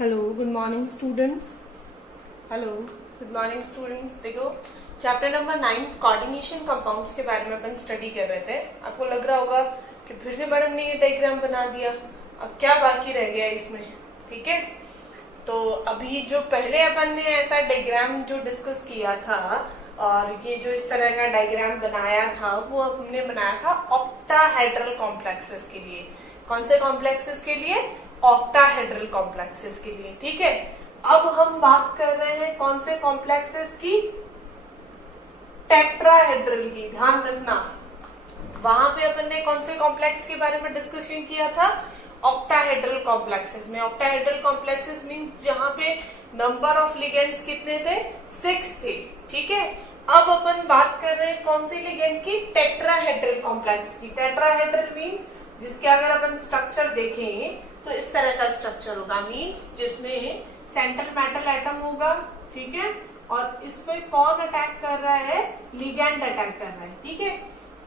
Hello good morning students. Hello good morning students. देखो chapter number 9 coordination compounds के बारे में अपन स्टडी कर रहे थे। आपको लग रहा होगा कि फिर से मैडम ने ये डायग्राम बना दिया, अब क्या बाकी रह गया इसमें। ठीक है, तो अभी जो पहले अपन ने ऐसा डायग्राम जो डिस्कस किया था और ये जो इस तरह का डायग्राम बनाया था वो हमने बनाया था ऑक्टाहेड्रल कॉम्प्लेक्सेस के लिए। कौन से कॉम्प्लेक्सेस के लिए? ऑक्टाहेड्रल कॉम्प्लेक्सेस के लिए। ठीक है, अब हम बात कर रहे हैं कौन से कॉम्प्लेक्सेस की? टेट्राहेड्रल की। ध्यान रखना, वहां पे अपन ने कौन से कॉम्प्लेक्स के बारे में डिस्कशन किया था? ऑक्टाहेड्रल कॉम्प्लेक्सेस में। ऑक्टाहेड्रल कॉम्प्लेक्सेस मींस जहां पे नंबर ऑफ लिगेंड्स कितने थे? 6 थे। ठीक है, अब अपन बात कर रहे हैं कौन सी लिगेंड की? टेट्राहेड्रल कॉम्प्लेक्स की। टेट्राहेड्रल मींस जिसके अगर अपन स्ट्रक्चर देखें तो इस तरह का स्ट्रक्चर होगा, मींस जिसमें सेंट्रल मेटल एटम होगा। ठीक है, और इस पे कौन अटैक कर रहा है? लिगेंड अटैक कर रहा है। ठीक है,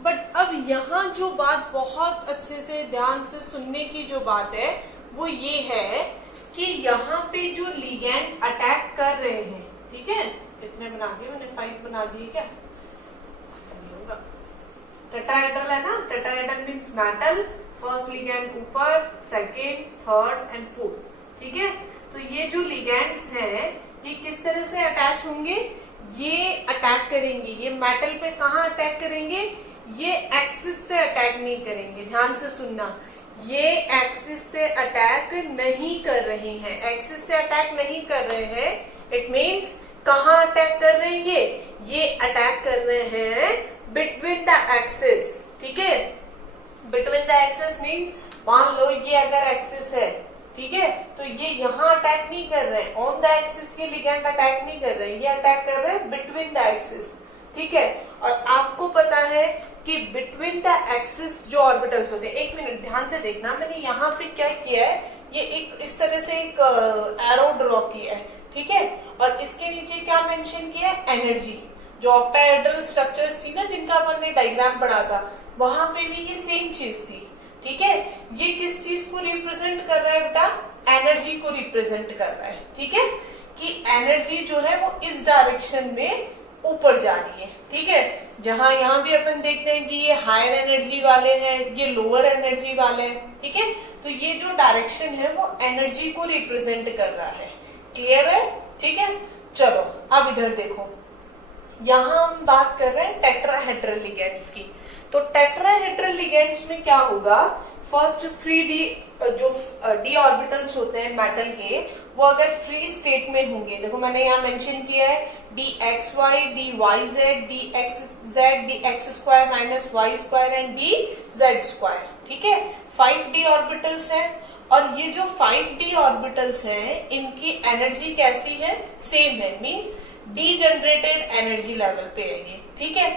बट अब यहाँ जो बात बहुत अच्छे से ध्यान से सुनने की जो बात है वो ये है कि यहाँ पे जो लिगेंड अटैक कर रहे हैं, ठीक है, कितने बना दिए मैंने? 5 बना दिए क्या? सही होगा। टेट्राहेड्रल है ना, tetrahedral means metal, first ligand ऊपर, सेकेंड, थर्ड एंड फोर्थ। ठीक है, तो ये जो लिगेंड्स हैं ये किस तरह से अटैच होंगे? ये अटैक करेंगे, ये मेटल पे कहाँ अटैक करेंगे? ये एक्सिस से अटैक नहीं करेंगे। ध्यान से सुनना, ये एक्सिस से अटैक नहीं कर रहे हैं। एक्सिस से अटैक नहीं कर रहे हैं, इट मीन्स कहाँ अटैक कर रहे हैं? ये अटैक कर रहे हैं बिटवीन द एक्सिस। ठीक है, बिटवीन द एक्सिस मीन्स मान लो ये अगर एक्सिस है, ठीक है, तो ये यहाँ अटैक नहीं कर रहे हैं, ऑन द एक्सिस के लिगेंड अटैक नहीं कर रहे हैं, ये अटैक कर रहे हैं बिटवीन द एक्सिस। ठीक है, और आपको पता है कि बिटवीन द एक्सिस जो ऑर्बिटल्स होते हैं, एक मिनट ध्यान से देखना, मैंने यहाँ पे क्या किया है, ये एक इस तरह से एक एरो ड्रॉ किया है। ठीक है, और इसके नीचे क्या मेंशन किया है? एनर्जी। जो ऑक्टाहेड्रल स्ट्रक्चर्स थी ना जिनका अपन ने डायग्राम पढ़ा था, वहां पे भी ये सेम चीज थी। ठीक है, ये किस चीज को रिप्रेजेंट कर रहा है बेटा? एनर्जी को रिप्रेजेंट कर रहा है। ठीक है, कि एनर्जी जो है वो इस डायरेक्शन में ऊपर जा रही है। ठीक है, जहां यहाँ भी अपन देखते हैं कि ये हायर एनर्जी वाले हैं, ये लोअर एनर्जी वाले हैं। ठीक है, तो ये जो डायरेक्शन है वो एनर्जी को रिप्रेजेंट कर रहा है। क्लियर है? ठीक है, चलो अब इधर देखो, यहाँ हम बात कर रहे हैं टेट्राहेड्रल लिगेंड्स की। तो टेट्राहेड्रल लिगेंड्स में क्या होगा? फर्स्ट फ्री जो डी ऑर्बिटल्स होते हैं मेटल के, वो अगर फ्री स्टेट में होंगे, देखो मैंने यहाँ मेंशन किया है D X Y, D Y Z, D X Z, D X square minus Y square and D Z square. ठीक है, 5 डी ऑर्बिटल्स हैं, और ये जो 5 डी ऑर्बिटल्स हैं इनकी एनर्जी कैसी है? सेम है, means D generated energy level पे है ये। ठीक है,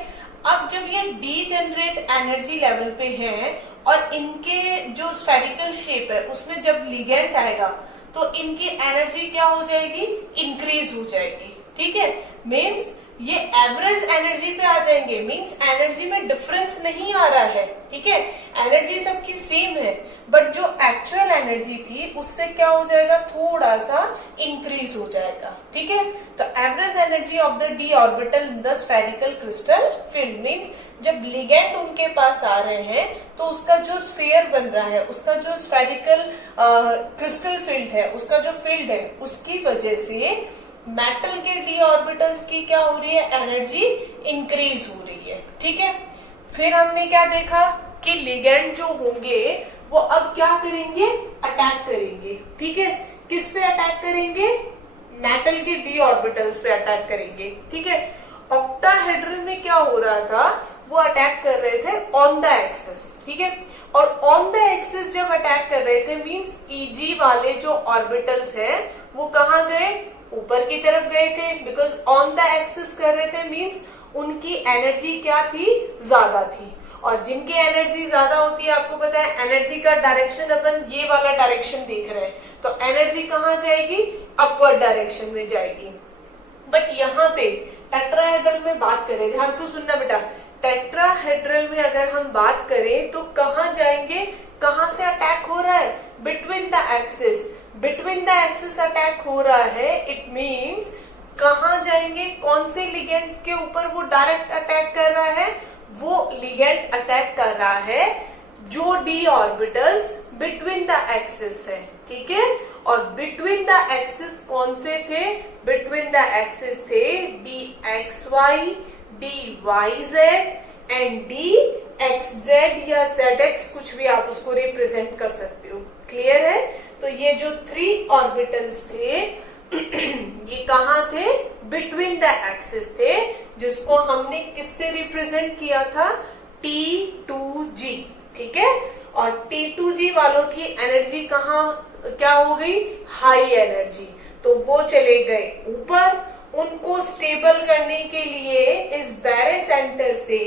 अब जब ये डी जनरेट एनर्जी लेवल पे हैं और इनके जो स्फेरिकल शेप है उसमें जब लिगेंड आएगा तो इनकी एनर्जी क्या हो जाएगी? इंक्रीज हो जाएगी। ठीक है, मीन्स ये एवरेज एनर्जी पे आ जाएंगे, मींस एनर्जी में डिफरेंस नहीं आ रहा है। ठीक है, एनर्जी सबकी सेम है, बट जो एक्चुअल एनर्जी थी उससे क्या हो जाएगा? थोड़ा सा इंक्रीज हो जाएगा। ठीक है, तो average energy of the D orbital in the spherical crystal field means जब लिगेंड उनके पास आ रहे हैं तो उसका जो स्फीयर बन रहा है, उसका जो स्फेरिकल क्रिस्टल फील्ड है, उसका जो फील्ड है, उसकी वजह से मेटल के डी ऑर्बिटल्स की क्या हो रही है? एनर्जी इंक्रीज हो रही है। ठीक है, फिर हमने क्या देखा कि लिगेंड जो होंगे वो अब क्या करेंगे? अटैक करेंगे। ठीक है, किस पे अटैक करेंगे? मेटल के डी ऑर्बिटल्स पे अटैक करेंगे। ठीक है, ऑक्टाहेड्रल में क्या हो रहा था? वो अटैक कर रहे थे ऑन द एक्सिस। ठीक है, और ऑन द एक्सिस जब अटैक कर रहे थे मींस ईजी वाले जो ऑर्बिटल्स हैं वो कहाँ गए? ऊपर की तरफ गए थे, बिकॉज ऑन द एक्सिस कर रहे थे मींस उनकी एनर्जी क्या थी? ज्यादा थी, और जिनकी एनर्जी ज्यादा होती है आपको पता है एनर्जी का डायरेक्शन अपन ये वाला डायरेक्शन देख रहे हैं, तो एनर्जी कहाँ जाएगी? अपवर्ड डायरेक्शन में जाएगी। बट यहाँ पे टेट्राहेड्रल में बात करें, ध्यान से सुनना बेटा, टेट्राहेड्रल में अगर हम बात करें तो कहाँ जाएंगे? कहाँ से अटैक हो रहा है? Between the axis, between the axis attack हो रहा है, इट मीन्स कहाँ जाएंगे, कौन से लिगेंड के ऊपर वो डायरेक्ट अटैक कर रहा है, वो लिगेंड अटैक कर रहा है जो D orbitals between the axis है, ठीक है। और बिटवीन द एक्सिस कौन से थे, बिटवीन द एक्सिस थे D X Y, D Y Z and D X Z या जेड एक्स, कुछ भी आप उसको रिप्रेजेंट कर सकते हो। क्लियर है। तो ये जो 3 ऑर्बिटल्स थे ये कहाँ थे, बिटवीन द एक्सिस थे, जिसको हमने किससे रिप्रेजेंट किया था, T2G, ठीक है। और T2G वालों की एनर्जी कहाँ क्या हो गई, हाई एनर्जी, तो वो चले गए ऊपर। उनको स्टेबल करने के लिए इस बैरे सेंटर से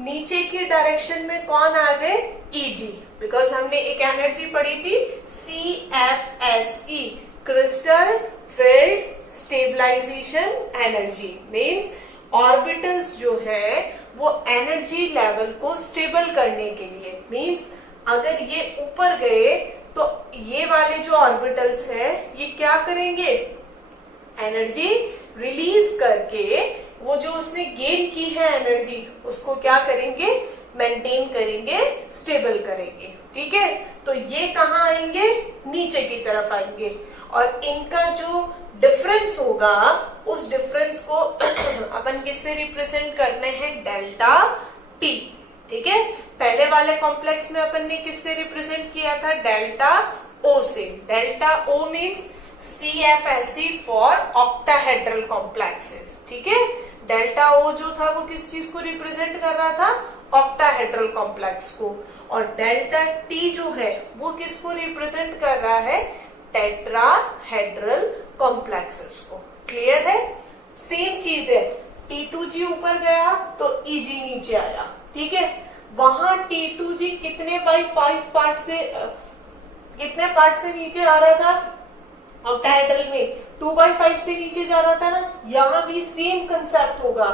नीचे की डायरेक्शन में कौन आ गए, Eg, बिकॉज हमने एक एनर्जी पढ़ी थी CFSE, crystal field stabilization energy, means orbitals जो है वो एनर्जी लेवल को स्टेबल करने के लिए, मीन्स अगर ये ऊपर गए तो ये वाले जो ऑर्बिटल्स है ये क्या करेंगे, एनर्जी रिलीज करके वो जो उसने गेन की है एनर्जी उसको क्या करेंगे, मेंटेन करेंगे, स्टेबल करेंगे, ठीक है। तो ये कहाँ आएंगे, नीचे की तरफ आएंगे, और इनका जो डिफरेंस होगा उस डिफरेंस को अपन किससे रिप्रेजेंट करते हैं, डेल्टा टी, ठीक है। पहले वाले कॉम्प्लेक्स में अपन ने किससे रिप्रेजेंट किया था, डेल्टा ओ से। Delta O means CFSE for octahedral complexes, ठीक है। डेल्टा ओ जो था वो किस चीज को रिप्रेजेंट कर रहा था, ऑक्टाहेड्रल कॉम्प्लेक्स को। और डेल्टा टी जो है वो किसको रिप्रेजेंट कर रहा है, टेट्राहेड्रल कॉम्प्लेक्सेस को। क्लियर है। सेम चीज है, T2G ऊपर गया तो Eg नीचे आया, ठीक है। वहां T2G कितने बाई 5 पार्ट से कितने पार्ट से नीचे आ रहा था, ऑक्टाहेड्रल में 2/5 से नीचे जा रहा था ना। यहाँ भी सेम कंसेप्ट होगा,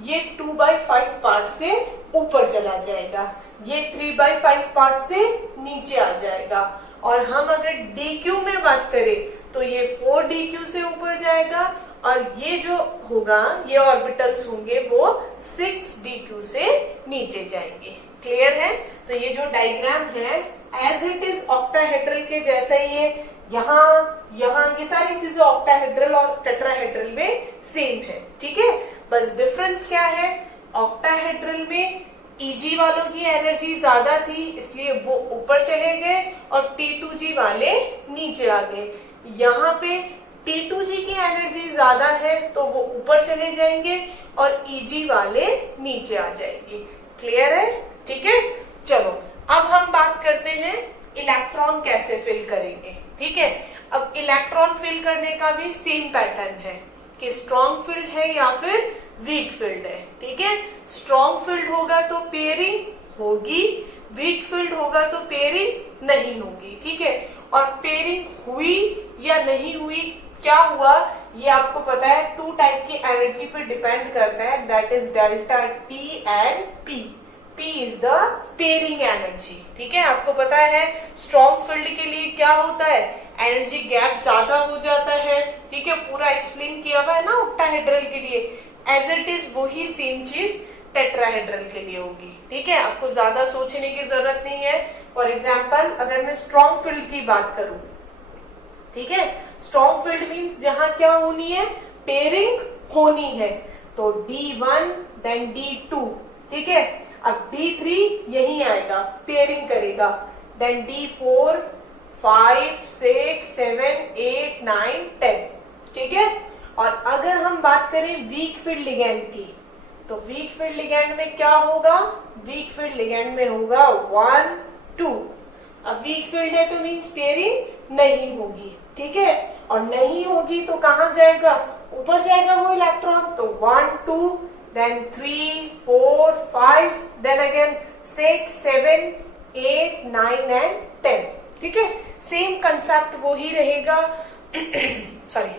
ये 2/5 पार्ट से ऊपर चला जाएगा, ये 3/5 पार्ट से नीचे आ जाएगा। और हम अगर DQ में बात करें तो ये 4DQ से ऊपर जाएगा, और ये जो होगा, ये ऑर्बिटल्स होंगे वो 6DQ से नीचे जाएंगे। क्लियर है। तो ये जो डायग्राम है एज इट इज ऑक्टाहेड्रल के जैसा ही है, यहाँ ये सारी चीजें ऑक्टाहेड्रल और टेट्राहेड्रल में सेम है, ठीक है। बस डिफरेंस क्या है, ऑक्टाहेड्रल में Eg वालों की एनर्जी ज्यादा थी इसलिए वो ऊपर चले गए, और T2G वाले नीचे आ गए। यहाँ पे T2G की एनर्जी ज्यादा है तो वो ऊपर चले जाएंगे, और Eg वाले नीचे आ जाएंगे। क्लियर है, ठीक है। चलो अब हम बात करते हैं इलेक्ट्रॉन कैसे फिल करेंगे, ठीक है। अब इलेक्ट्रॉन फिल करने का भी सेम पैटर्न है कि स्ट्रॉन्ग फील्ड है या फिर वीक फील्ड है, ठीक है। स्ट्रॉन्ग फील्ड होगा तो पेयरिंग होगी, वीक फील्ड होगा तो पेयरिंग नहीं होगी, ठीक है। और पेयरिंग हुई या नहीं हुई, क्या हुआ, ये आपको पता है 2 टाइप की एनर्जी पे डिपेंड करता है, that is delta T and P. P is the pairing energy, ठीक है। आपको पता है स्ट्रॉन्ग फील्ड के लिए क्या होता है, एनर्जी गैप ज्यादा हो जाता है, ठीक है। पूरा एक्सप्लेन किया हुआ है ना ऑक्टाहेड्रल के लिए। एज इट इज वही सेम चीज टेट्राहेड्रल के लिए होगी, ठीक है। आपको ज्यादा सोचने की जरूरत नहीं है। फॉर एग्जाम्पल अगर मैं स्ट्रॉन्ग फील्ड की बात करूं, ठीक है, स्ट्रॉन्ग फील्ड मीन्स जहां क्या होनी है, पेयरिंग होनी है, तो D1 देन D2, ठीक है। अब D3 यही आएगा, पेयरिंग करेगा, देन D4, 5, 6, 7, 8, 9, 10, ठीक है। और अगर हम बात करें वीक फील्ड लिगैंड की, तो वीक फील्ड लिगैंड में क्या होगा, वीक फील्ड लिगैंड में होगा 1, 2। अब वीक फील्ड है तो मीन्स पेयरिंग नहीं होगी, ठीक है। और नहीं होगी तो कहां जाएगा, ऊपर जाएगा वो इलेक्ट्रॉन, तो 1, 2, then 3, 4, 5, then again 6, 7, 8, 9 and 10, ठीक है। सेम कंसेप्ट वो ही रहेगा सॉरी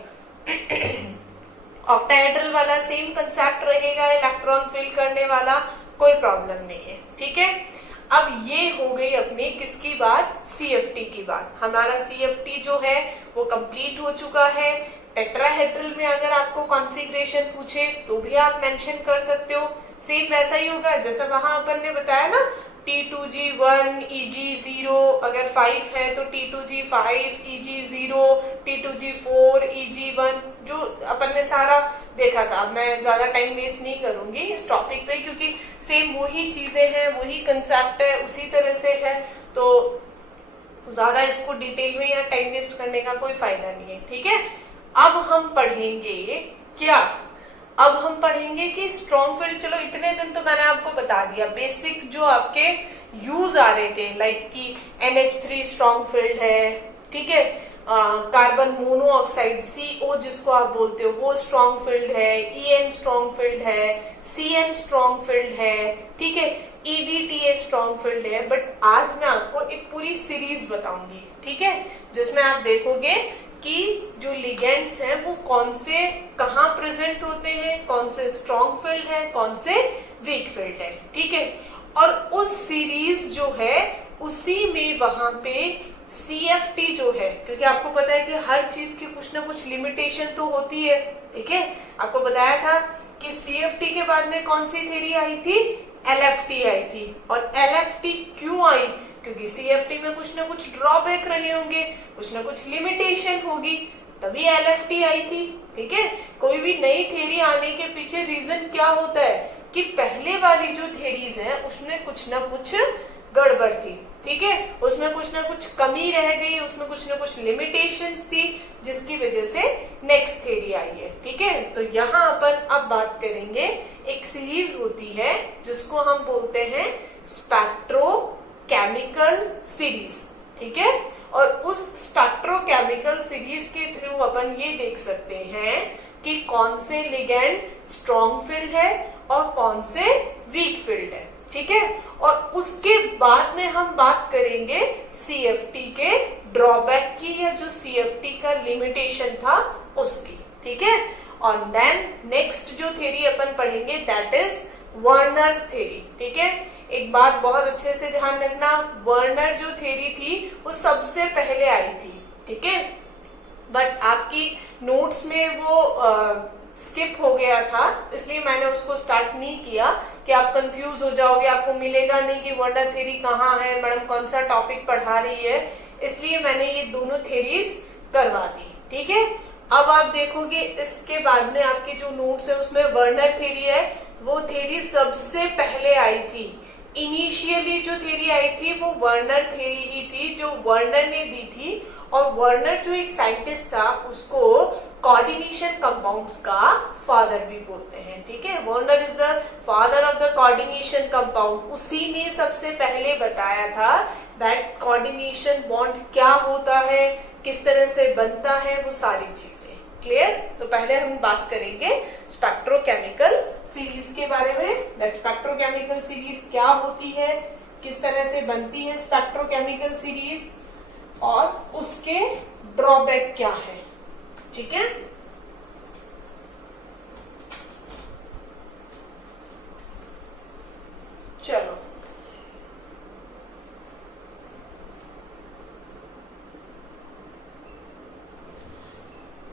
ऑक्टाहेड्रल वाला सेम कंसेप्ट रहेगा, इलेक्ट्रॉन फिल करने वाला, कोई प्रॉब्लम नहीं है, ठीक है। अब ये हो गई अपनी किसकी बात, CFT की बात। हमारा CFT जो है वो कंप्लीट हो चुका है। टेट्राहेड्रल में अगर आपको कॉन्फ़िगरेशन पूछे तो भी आप मेंशन कर सकते हो, सेम वैसा ही होगा जैसा वहां अपन ने बताया ना, T2G1 EG0, अगर 5 है तो T2G5 EG0, T2G4 EG1, जो अपन ने सारा देखा था। मैं ज्यादा टाइम वेस्ट नहीं करूंगी इस टॉपिक पे, क्योंकि सेम वही चीजें हैं, वही कंसेप्ट है, उसी तरह से है, तो ज्यादा इसको डिटेल में या टाइम वेस्ट करने का कोई फायदा नहीं है। ठीक है, अब हम पढ़ेंगे क्या, अब हम पढ़ेंगे कि स्ट्रॉन्ग फील्ड। चलो इतने दिन तो मैंने आपको बता दिया, बेसिक जो आपके यूज आ रहे थे, लाइक कि NH3 स्ट्रॉन्ग फील्ड है, ठीक है, कार्बन मोनोऑक्साइड CO जिसको आप बोलते हो वो स्ट्रॉन्ग फील्ड है, EN स्ट्रॉन्ग फील्ड है, CN स्ट्रॉन्ग फील्ड है, ठीक है, EDTA स्ट्रॉन्ग फील्ड है। बट आज मैं आपको एक पूरी सीरीज बताऊंगी, ठीक है, जिसमें आप देखोगे कि जो लिगेंड्स हैं वो कौन से कहाँ प्रेजेंट होते हैं, कौन से स्ट्रॉन्ग फील्ड है, कौन से वीक फील्ड है, ठीक है। और उस सीरीज जो है उसी में वहां पे CFT जो है, क्योंकि आपको पता है कि हर चीज की कुछ ना कुछ लिमिटेशन तो होती है, ठीक है। आपको बताया था कि CFT के बाद में कौन सी थ्योरी आई थी, LFT आई थी। और LFT क्यों आई, क्योंकि CFT में कुछ ना कुछ ड्रॉबैक रहे होंगे, कुछ ना कुछ लिमिटेशन होगी, तभी LFT आई थी, ठीक है। कोई भी नई थ्योरी आने के पीछे रीजन क्या होता है कि पहले वाली जो थ्योरीज हैं उसमें कुछ ना कुछ गड़बड़ थी, ठीक है, उसमें कुछ ना कुछ कमी रह गई, उसमें कुछ ना कुछ लिमिटेशंस थी, जिसकी वजह से नेक्स्ट थ्योरी आई है, ठीक है। तो यहाँ अपन अब बात करेंगे, एक सीरीज होती है जिसको हम बोलते हैं स्पेक्ट्रोकेमिकल सीरीज, ठीक है। और उस स्पेक्ट्रोकेमिकल सीरीज के थ्रू अपन ये देख सकते हैं कि कौन से लिगेंड स्ट्रॉन्ग फील्ड है और कौन से वीक फील्ड है, ठीक है। और उसके बाद में हम बात करेंगे CFT के ड्रॉबैक की, या जो CFT का लिमिटेशन था उसकी, ठीक है। और देन नेक्स्ट जो थ्योरी अपन पढ़ेंगे दैट इज वर्नर्स थ्योरी, ठीक है। एक बात बहुत अच्छे से ध्यान रखना, वर्नर जो थ्योरी थी वो सबसे पहले आई थी, ठीक है, बट आपकी नोट्स में वो स्किप हो गया था, इसलिए मैंने उसको स्टार्ट नहीं किया कि आप कंफ्यूज हो जाओगे, आपको मिलेगा नहीं कि वर्नर थ्योरी कहाँ है, मैडम कौन सा टॉपिक पढ़ा रही है, इसलिए मैंने ये दोनों थ्योरीज करवा दी, ठीक है। अब आप देखोगे इसके बाद में आपके जो नोट्स है उसमें वर्नर थ्योरी है, वो थ्योरी सबसे पहले आई थी। इनिशियली जो थ्योरी आई थी वो वर्नर थ्योरी ही थी, जो वर्नर ने दी थी। और वर्नर जो एक साइंटिस्ट था उसको कोऑर्डिनेशन कंपाउंड्स का फादर भी बोलते हैं, ठीक है। Werner is the father of the coordination compound. उसी ने सबसे पहले बताया था दैट कोऑर्डिनेशन बॉन्ड क्या होता है, किस तरह से बनता है, वो सारी चीजें क्लियर। तो पहले हम बात करेंगे स्पेक्ट्रोकेमिकल सीरीज के बारे में, दैट स्पेक्ट्रोकेमिकल सीरीज क्या होती है, किस तरह से बनती है स्पेक्ट्रोकेमिकल सीरीज, और उसके ड्रॉबैक क्या है, ठीक है। चलो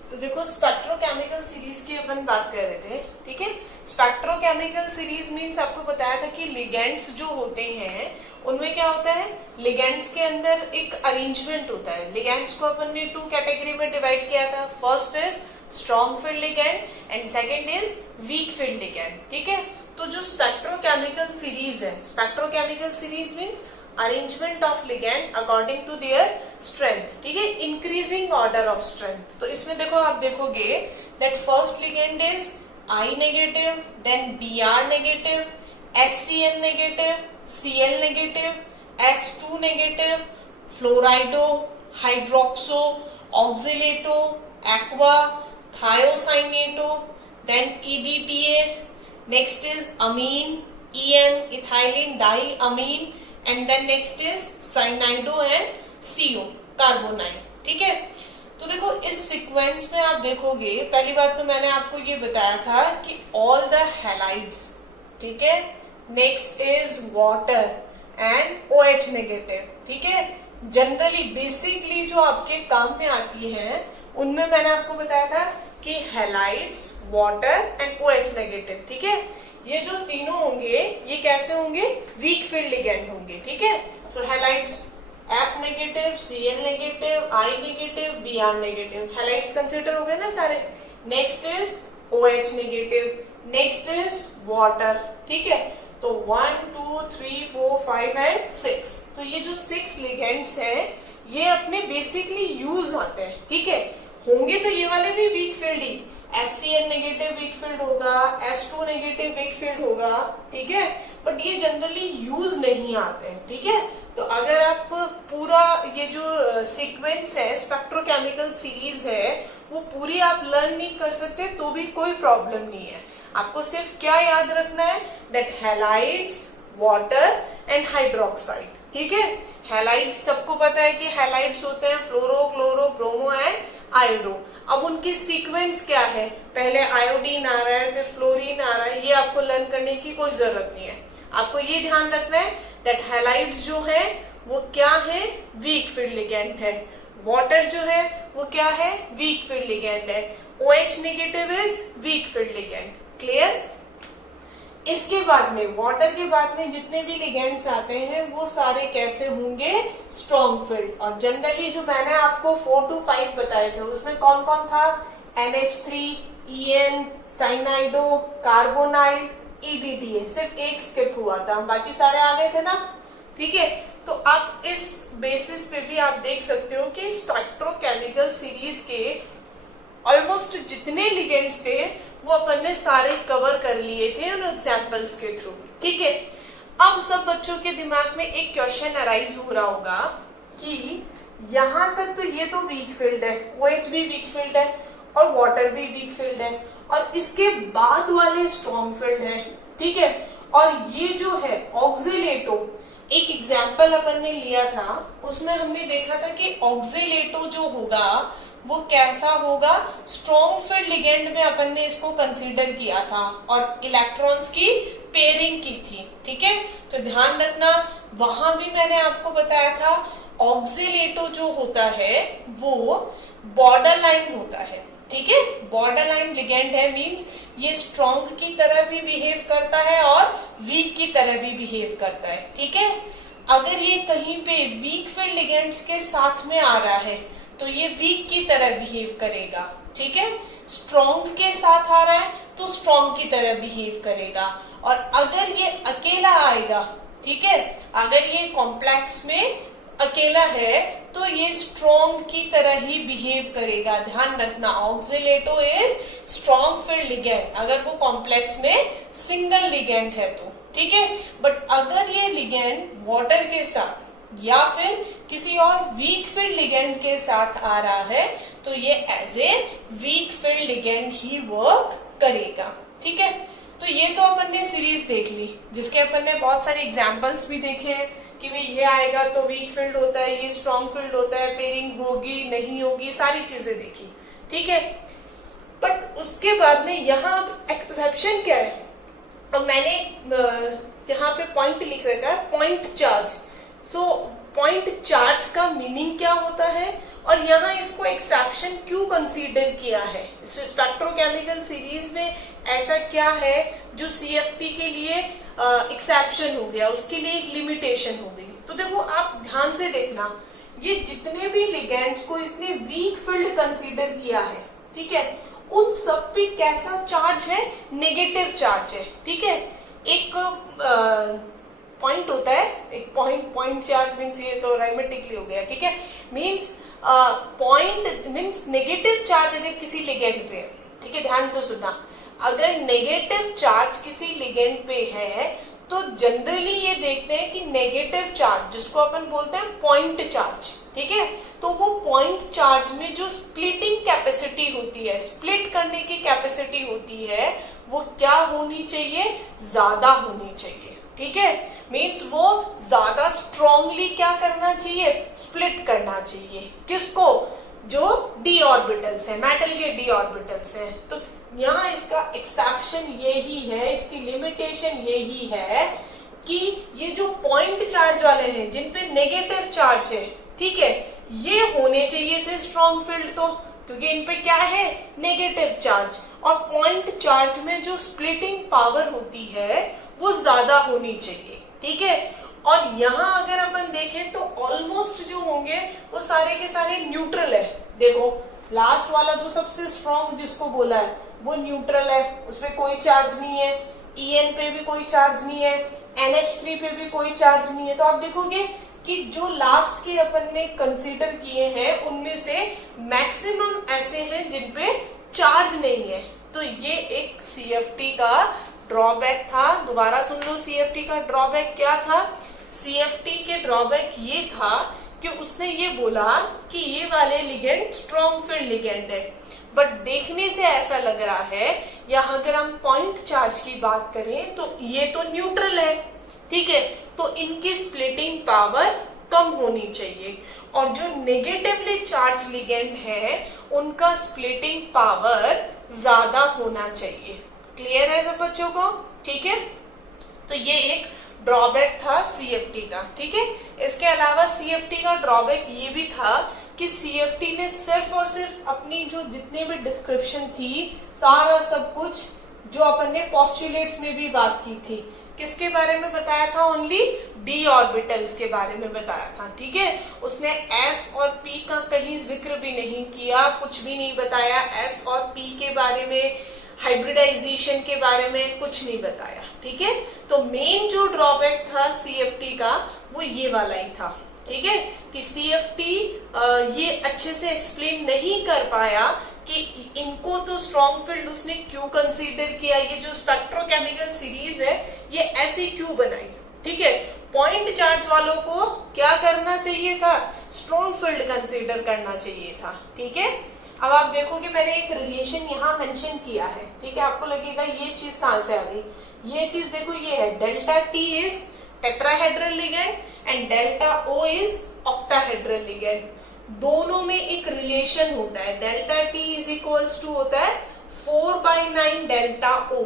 तो देखो, स्पेक्ट्रोकेमिकल सीरीज की अपन बात कर रहे थे, ठीक है। स्पेक्ट्रोकेमिकल सीरीज मींस आपको बताया था कि लिगेंड्स जो होते हैं उनमें क्या होता है, लिगेंड्स के अंदर एक अरेंजमेंट होता है। लिगेंड्स को अपन ने 2 कैटेगरी में डिवाइड किया था, first is strong field ligand and second is weak field ligand, ठीक है। तो जो स्पेक्ट्रोकेमिकल सीरीज है, spectrochemical series means arrangement of ligand according to their strength, ठीक है, इंक्रीजिंग ऑर्डर ऑफ स्ट्रेंथ। तो इसमें देखो, आप देखोगे that first ligand is I negative, then Br negative, SCN negative, Cl negative, S2 negative, fluorido, hydroxo, oxalato, aqua, thiocyanato, then EDTA, next is amine, EN, ethylene diamine, and then next is cyanido and CO, carbonyl, ठीक है। तो देखो इस sequence में आप देखोगे, पहली बात तो मैंने आपको ये बताया था कि ऑल द हैलाइड्स, ठीक है, next is water and OH negative. ठीक है, जनरली बेसिकली जो आपके काम में आती है उनमें मैंने आपको बताया था कि halides, water and OH negative. ठीक है, ये जो तीनों होंगे ये कैसे होंगे, वीक फील्ड लिगेंड होंगे। ठीक है, so halides F negative, Cl negative, I negative, Br negative, halides consider हो गए ना सारे। Next is OH negative, next is water. ठीक है, तो 1 2 3 4 5 एंड 6, तो ये जो 6 लिगेंड्स हैं ये अपने बेसिकली यूज आते हैं। ठीक है, होंगे तो ये वाले भी वीक फील्ड ही, SCN नेगेटिव वीक फील्ड होगा, S2 नेगेटिव वीक फील्ड होगा। ठीक है, बट ये जनरली यूज नहीं आते हैं। ठीक है, तो अगर आप पूरा ये जो सीक्वेंस है, स्पेक्ट्रोकेमिकल सीरीज है, वो पूरी आप लर्न नहीं कर सकते तो भी कोई प्रॉब्लम नहीं है। आपको सिर्फ क्या याद रखना है, that halides, water and hydroxide. ठीक है, हैलाइड्स सबको पता है कि हैलाइड्स होते हैं फ्लोरो, क्लोरो, ब्रोमो एंड आयोडो। अब उनकी सीक्वेंस क्या है, पहले आयोडीन आ रहा है फिर फ्लोरीन आ रहा है, ये आपको लर्न करने की कोई जरूरत नहीं है। आपको ये ध्यान रखना है दैट हैलाइड्स जो है वो क्या है, वीक फील्ड लिगेंड है। वाटर जो है वो क्या है, वीक फील्ड लिगेंड है। OH negative is weak field ligand. Clear? इसके बाद में, वाटर के बाद में जितने भी लिगेंड्स आते हैं वो सारे कैसे होंगे, स्ट्रॉन्ग फील्ड। और जनरली जो मैंने आपको 4 to 5 बताए थे उसमें कौन कौन था, NH3, EN, साइनाइडो, कार्बोनाइल, EDTA, सिर्फ एक स्किप हुआ था, बाकी सारे आ गए थे ना। ठीक है, तो आप इस बेसिस पे भी आप देख सकते हो कि स्पेक्ट्रोकेमिकल सीरीज के ऑलमोस्ट जितने लिगेंड्स थे वो अपन ने सारे कवर कर लिए थे उन एग्जाम्पल्स के थ्रू। ठीक है, अब सब बच्चों के दिमाग में एक क्वेश्चन अराइज हो रहा होगा कि यहां तक तो ये तो वीक फील्ड है, OH भी वीक फील्ड है और वाटर भी वीक फील्ड है, और इसके बाद वाले स्ट्रॉन्ग फील्ड है। ठीक है, और ये जो है ऑक्सिलेटो, एक एग्जाम्पल अपन ने लिया था उसमें हमने देखा था कि ऑक्सिलेटो जो होगा वो कैसा होगा, स्ट्रॉन्ग फील्ड लिगेंड में अपन ने इसको कंसीडर किया था और इलेक्ट्रॉन्स की पेयरिंग की थी। ठीक है, तो ध्यान रखना, वहां भी मैंने आपको बताया था ऑक्सिलेटो जो होता है वो बॉर्डर लाइन होता है। ठीक है, बॉर्डर लाइन लिगेंड है, मींस ये स्ट्रॉन्ग की तरह भी बिहेव करता है और वीक की तरह भी बिहेव करता है। ठीक है, अगर ये कहीं पे वीक फील्ड लिगेंड्स के साथ में आ रहा है तो ये वीक की तरह बिहेव करेगा। ठीक है, स्ट्रॉन्ग के साथ आ रहा है तो स्ट्रॉन्ग की तरह बिहेव करेगा, और अगर ये अकेला आएगा, ठीक है, अगर ये कॉम्प्लेक्स में अकेला है तो ये स्ट्रॉन्ग की तरह ही बिहेव करेगा। ध्यान रखना, ऑक्सिलेटो इज स्ट्रॉन्ग फील्ड लिगेंड अगर वो कॉम्प्लेक्स में सिंगल लिगेंड है तो। ठीक है, बट अगर ये लिगेंड वाटर के साथ या फिर किसी और वीक फील्ड लिगेंड के साथ आ रहा है तो ये as a weak field ligand ही वर्क करेगा। ठीक है, तो ये तो अपन ने सीरीज देख ली जिसके अपन ने बहुत सारे एग्जाम्पल्स भी देखे हैं कि भाई ये आएगा तो वीक फील्ड होता है, ये स्ट्रॉन्ग फील्ड होता है, पेयरिंग होगी नहीं होगी, सारी चीजें देखी। ठीक है, बट उसके बाद में यहाँ एक्सेप्शन क्या है, अब मैंने यहाँ पे पॉइंट लिख रखा है, point charge. So point charge का मीनिंग क्या होता है और यहाँ इसको एक्सेप्शन क्यों कंसीडर किया है, स्पेक्ट्रोकेमिकल सीरीज में ऐसा क्या है जो CFP के लिए एक्सेप्शन हो गया, उसके लिए एक लिमिटेशन हो गई। तो देखो, आप ध्यान से देखना, ये जितने भी लिगेंड्स को इसने वीक फील्ड कंसीडर किया है, ठीक है, उन सब पे कैसा चार्ज है, नेगेटिव चार्ज है। ठीक है, एक पॉइंट होता है, एक पॉइंट चार्ज मीन्स ये तो राइमेटिकली हो गया। ठीक है, means point means negative charge अगर किसी लिगेंड पे, ठीक है, ध्यान से सुनना, अगर नेगेटिव चार्ज किसी लिगेंड पे है तो जनरली ये देखते हैं कि नेगेटिव चार्ज जिसको अपन बोलते हैं पॉइंट चार्ज, ठीक है, तो वो पॉइंट चार्ज में जो स्प्लिटिंग कैपेसिटी होती है, स्प्लिट करने की कैपेसिटी होती है, वो क्या होनी चाहिए, ज्यादा होनी चाहिए। ठीक है, मीन्स वो ज्यादा स्ट्रॉन्गली क्या करना चाहिए, स्प्लिट करना चाहिए। किसको, जो डी ऑर्बिटल्स है, मेटल के डी ऑर्बिटल्स है। तो यहाँ इसका एक्सेप्शन यही है, इसकी लिमिटेशन यही है कि ये जो पॉइंट चार्ज वाले हैं जिनपे नेगेटिव चार्ज है, ठीक है, ये होने चाहिए थे स्ट्रॉन्ग फील्ड, तो क्योंकि इनपे क्या है, नेगेटिव चार्ज, और पॉइंट चार्ज में जो स्प्लिटिंग पावर होती है वो ज्यादा होनी चाहिए, ठीक है। और यहाँ अगर अपन देखें तो ऑलमोस्ट जो होंगे वो सारे के सारे न्यूट्रल है। देखो लास्ट वाला जो सबसे स्ट्रॉन्ग जिसको बोला है वो न्यूट्रल है, उसपे कोई चार्ज नहीं है, En पे भी कोई चार्ज नहीं है, NH3 पे भी कोई चार्ज नहीं है। तो आप देखोगे कि जो लास्ट के अपन ने कंसीडर किए हैं उनमें से मैक्सिमम ऐसे हैं जिनपे चार्ज नहीं है। तो ये एक CFT का ड्रॉबैक था। दोबारा सुन लो, CFT का ड्रॉबैक क्या था। CFT के ड्रॉबैक ये था कि उसने ये बोला कि ये वाले लिगेंड स्ट्रॉन्ग फील्ड लिगेंड है, बट देखने से ऐसा लग रहा है, या अगर हम पॉइंट चार्ज की बात करें तो ये तो न्यूट्रल है, ठीक है, तो इनकी स्प्लिटिंग पावर कम होनी चाहिए, और जो नेगेटिवली चार्ज लिगेंड है उनका स्प्लिटिंग पावर ज्यादा होना चाहिए। क्लियर है सब बच्चों को, ठीक है। तो ये एक ड्रॉबैक था CFT का, ठीक है। इसके अलावा CFT का ड्रॉबैक ये भी था कि CFT ने सिर्फ और सिर्फ अपनी जो जितने भी डिस्क्रिप्शन थी, सारा सब कुछ जो अपन ने पोस्टुलेट्स में भी बात की थी, किसके बारे में बताया था, ओनली d ऑर्बिटल्स के बारे में बताया था, ठीक है। उसने s और p का कहीं जिक्र भी नहीं किया, कुछ भी नहीं बताया, s और p के बारे में, हाइब्रिडाइजेशन के बारे में कुछ नहीं बताया, ठीक है। तो मेन जो ड्रॉबैक था CFT का वो ये वाला ही था, ठीक है, कि CFT ये अच्छे से एक्सप्लेन नहीं कर पाया कि इनको तो स्ट्रॉन्ग फील्ड उसने क्यों कंसीडर किया, ये जो स्पेक्ट्रोकेमिकल सीरीज है ये ऐसी क्यों बनाई, ठीक है। पॉइंट चार्ज वालों को क्या करना चाहिए था, स्ट्रॉन्ग फील्ड कंसीडर करना चाहिए था, ठीक है। अब आप देखोगे मैंने एक रिलेशन यहाँ मेंशन किया है, ठीक है, आपको लगेगा ये चीज कहां से आ गई, ये चीज देखो ये है, delta T is tetrahedral ligand and delta O is octahedral ligand. दोनों में एक रिलेशन होता है, delta T is equals to होता है 4/9 डेल्टा O,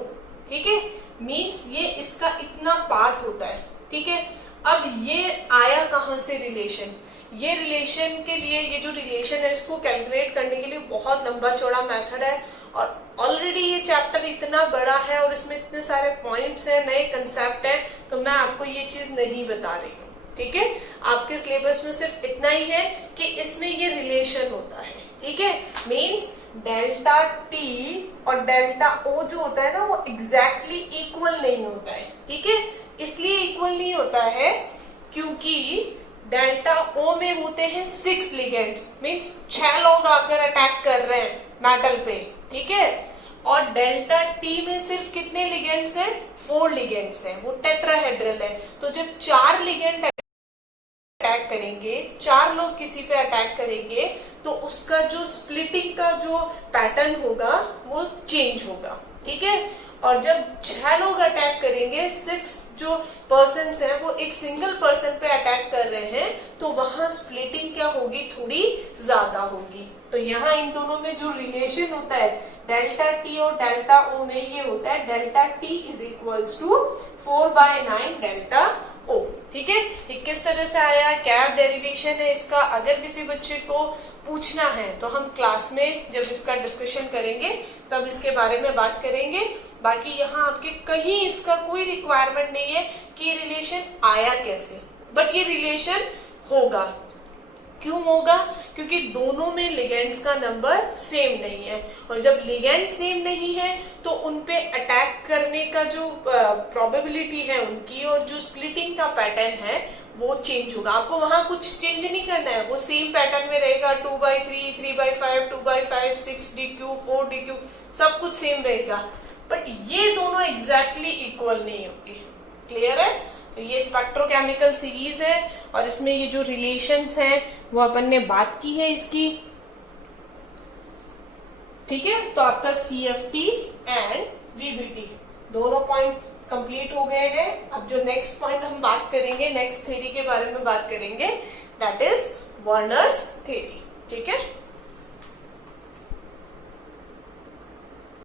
ठीक है, मीन्स ये इसका इतना पार्ट होता है, ठीक है। अब ये आया कहां से रिलेशन, ये रिलेशन के लिए, ये जो रिलेशन है इसको कैलकुलेट करने के लिए बहुत लंबा चौड़ा मेथड है, और ऑलरेडी ये चैप्टर इतना बड़ा है और इसमें इतने सारे पॉइंट्स हैं, नए कंसेप्ट है, तो मैं आपको ये चीज नहीं बता रही हूँ, ठीक है। आपके सिलेबस में सिर्फ इतना ही है कि इसमें ये रिलेशन होता है, ठीक है। मीन्स डेल्टा T और डेल्टा O जो होता है ना वो एग्जैक्टली इक्वल नहीं होता है, ठीक है। इसलिए इक्वल नहीं होता है क्योंकि डेल्टा O में होते हैं 6 लिगेंड्स, मीन्स 6 लोग आकर अटैक कर रहे हैं मेटल पे, ठीक है। और डेल्टा T में सिर्फ कितने लिगेंड्स हैं, 4 लिगेंड्स हैं, वो टेट्राहेड्रल है। तो जब 4 लिगेंड अटैक करेंगे, 4 लोग किसी पे अटैक करेंगे, तो उसका जो स्प्लिटिंग का जो पैटर्न होगा वो चेंज होगा, ठीक है। और जब 6 लोग अटैक करेंगे, 6 जो पर्सन्स हैं वो एक सिंगल पर्सन पे अटैक कर रहे हैं, तो वहां स्प्लिटिंग क्या होगी, थोड़ी ज्यादा होगी। तो यहाँ इन दोनों में जो रिलेशन होता है डेल्टा T और डेल्टा O में, ये होता है delta T is equals to 4/9 delta O, ठीक है। ये किस तरह से आया, क्या डेरिवेशन है इसका, अगर किसी बच्चे को पूछना है तो हम क्लास में जब इसका डिस्कशन करेंगे तब इसके बारे में बात करेंगे। बाकी यहाँ आपके कहीं इसका कोई रिक्वायरमेंट नहीं है कि रिलेशन आया कैसे, बट ये रिलेशन होगा। क्यों होगा, क्योंकि दोनों में लिगेंड्स का नंबर सेम नहीं है, और जब लिगेंड सेम नहीं है तो उनपे अटैक करने का जो प्रोबेबिलिटी है उनकी, और जो स्प्लिटिंग का पैटर्न है वो चेंज होगा। आपको वहां कुछ चेंज नहीं करना है, वो सेम पैटर्न में रहेगा, 2/3, 3/5, 2/5, 6DQ, 4DQ, सब कुछ सेम रहेगा, बट ये दोनों एग्जैक्टली इक्वल नहीं होंगे। क्लियर है। तो ये स्पेक्ट्रोकेमिकल सीरीज है और इसमें ये जो रिलेशंस हैं वो अपन ने बात की है इसकी, ठीक है। तो आपका CFT एंड VBT दोनों पॉइंट कंप्लीट हो गए हैं। अब जो नेक्स्ट पॉइंट हम बात करेंगे, नेक्स्ट थ्योरी के बारे में बात करेंगे, दैट इज वर्नर्स थ्योरी, ठीक है।